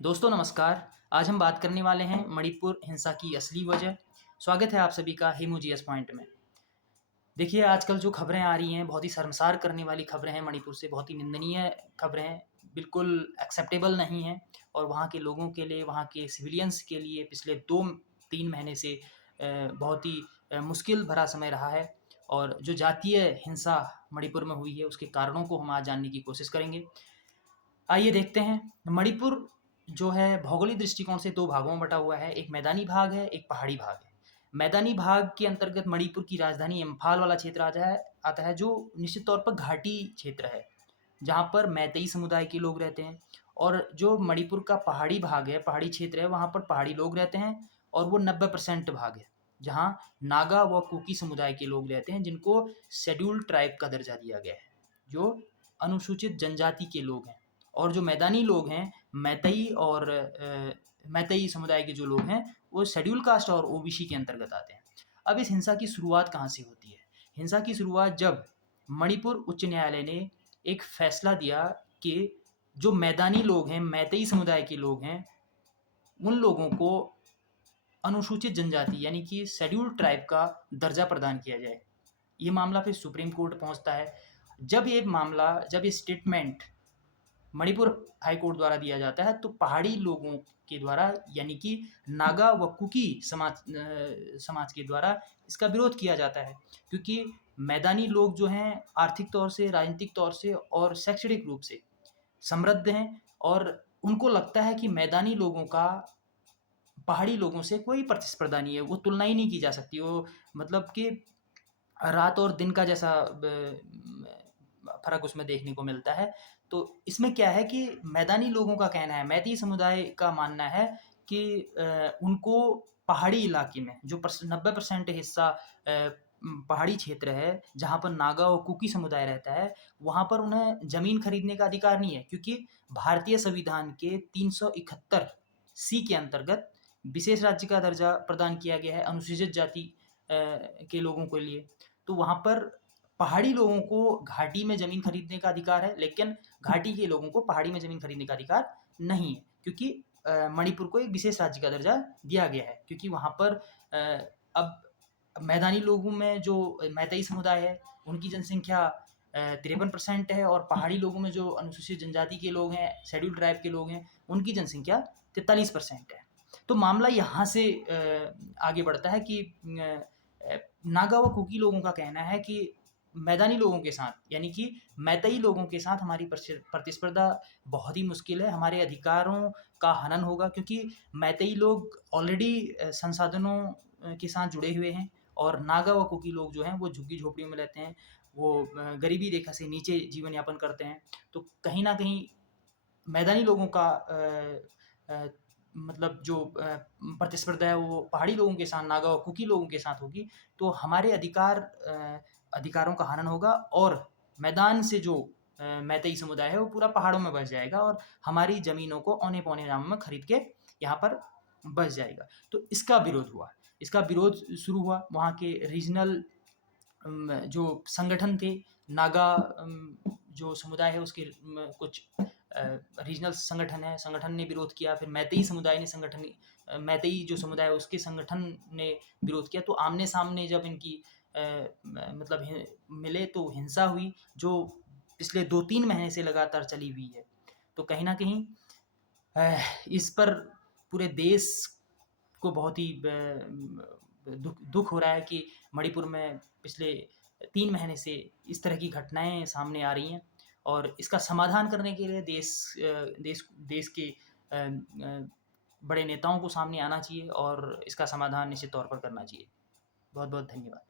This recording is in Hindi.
दोस्तों नमस्कार। आज हम बात करने वाले हैं मणिपुर हिंसा की असली वजह। स्वागत है आप सभी का हिमोजीएस पॉइंट में। देखिए आजकल जो खबरें आ रही हैं बहुत ही शर्मसार करने वाली खबरें हैं मणिपुर से, बहुत ही निंदनीय खबरें हैं, बिल्कुल एक्सेप्टेबल नहीं हैं और वहाँ के लोगों के लिए, वहाँ के सिविलियंस के लिए पिछले 2-3 महीने से बहुत ही मुश्किल भरा समय रहा है और जो जातीय हिंसा मणिपुर में हुई है उसके कारणों को हम आज जानने की कोशिश करेंगे। आइए देखते हैं। मणिपुर जो है भौगोलिक दृष्टिकोण से 2 भागों में बँटा हुआ है, एक मैदानी भाग है, एक पहाड़ी भाग है। मैदानी भाग के अंतर्गत मणिपुर की राजधानी इम्फाल वाला क्षेत्र आता है जो निश्चित तौर पर घाटी क्षेत्र है, जहाँ पर मैतेई समुदाय के लोग रहते हैं। और जो मणिपुर का पहाड़ी भाग है, पहाड़ी क्षेत्र है, वहाँ पर पहाड़ी लोग रहते हैं और वो 90% भाग है, जहाँ नागा व कुकी समुदाय के लोग रहते हैं, जिनको शेड्यूल्ड ट्राइब का दर्जा दिया गया है, जो अनुसूचित जनजाति के लोग हैं। और जो मैदानी लोग हैं, मैतेई समुदाय के जो लोग हैं, वो शेड्यूल कास्ट और ओबीसी के अंतर्गत आते हैं। अब इस हिंसा की शुरुआत कहाँ से होती है? हिंसा की शुरुआत जब मणिपुर उच्च न्यायालय ने एक फैसला दिया कि जो मैदानी लोग हैं, मैतेई समुदाय के लोग हैं, उन लोगों को अनुसूचित जनजाति यानी कि शेड्यूल्ड ट्राइब का दर्जा प्रदान किया जाए। ये मामला फिर सुप्रीम कोर्ट पहुँचता है। जब ये स्टेटमेंट मणिपुर हाई कोर्ट द्वारा दिया जाता है तो पहाड़ी लोगों के द्वारा यानी कि नागा व कुकी समाज के द्वारा इसका विरोध किया जाता है, क्योंकि मैदानी लोग जो हैं आर्थिक तौर से, राजनीतिक तौर से और शैक्षणिक रूप से समृद्ध हैं और उनको लगता है कि मैदानी लोगों का पहाड़ी लोगों से कोई प्रतिस्पर्धा नहीं है, वो तुलना ही नहीं की जा सकती। वो मतलब कि रात और दिन का जैसा फ़र्क उसमें देखने को मिलता है। तो इसमें क्या है कि मैदानी लोगों का कहना है, मैती समुदाय का मानना है कि उनको पहाड़ी इलाके में जो 90% हिस्सा पहाड़ी क्षेत्र है, जहाँ पर नागा और कुकी समुदाय रहता है, वहाँ पर उन्हें ज़मीन खरीदने का अधिकार नहीं है, क्योंकि भारतीय संविधान के 371 सी के अंतर्गत विशेष राज्य का दर्जा प्रदान किया गया है अनुसूचित जाति के लोगों के लिए। तो वहाँ पर पहाड़ी लोगों को घाटी में ज़मीन खरीदने का अधिकार है, लेकिन घाटी के लोगों को पहाड़ी में ज़मीन खरीदने का अधिकार नहीं है, क्योंकि मणिपुर को एक विशेष राज्य का दर्जा दिया गया है। क्योंकि वहाँ पर अब मैदानी लोगों में जो मैतेई समुदाय है, उनकी जनसंख्या 53% है और पहाड़ी लोगों में जो अनुसूचित जनजाति के लोग हैं, शेड्यूल्ड ट्राइब के लोग हैं, उनकी जनसंख्या 43% है। तो मामला यहाँ से आगे बढ़ता है कि नागा व कुकी लोगों का कहना है कि मैदानी लोगों के साथ यानी कि मैतेई लोगों के साथ हमारी प्रतिस्पर्धा बहुत ही मुश्किल है, हमारे अधिकारों का हनन होगा, क्योंकि मैतेई लोग ऑलरेडी संसाधनों के साथ जुड़े हुए हैं और नागा व कुकी लोग जो हैं वो झुग्गी-झोपड़ियों में रहते हैं, वो गरीबी रेखा से नीचे जीवन यापन करते हैं। तो कहीं न कहीं मैदानी लोगों का अ, मतलब जो प्रतिस्पर्धा है वो पहाड़ी लोगों के साथ, नागा और कुकी लोगों के साथ होगी, तो हमारे अधिकारों का हनन होगा और मैदान से जो मैतेई समुदाय है वो पूरा पहाड़ों में बस जाएगा और हमारी ज़मीनों को औने-पौने दामों में खरीद के यहाँ पर बस जाएगा। तो इसका विरोध हुआ। इसका विरोध शुरू हुआ वहाँ के रीजनल जो संगठन थे, नागा जो समुदाय है उसके कुछ रीजनल संगठन ने विरोध किया, फिर मैतेई समुदाय ने मैतेई जो समुदाय है उसके संगठन ने विरोध किया। तो आमने-सामने जब इनकी मतलब मिले तो हिंसा हुई, जो पिछले 2-3 महीने से लगातार चली हुई है। तो कहीं न कहीं इस पर पूरे देश को बहुत ही दुःख हो रहा है कि मणिपुर में पिछले 3 महीने से इस तरह की घटनाएँ सामने आ रही हैं और इसका समाधान करने के लिए देश के बड़े नेताओं को सामने आना चाहिए और इसका समाधान निश्चित तौर पर करना चाहिए। बहुत-बहुत धन्यवाद।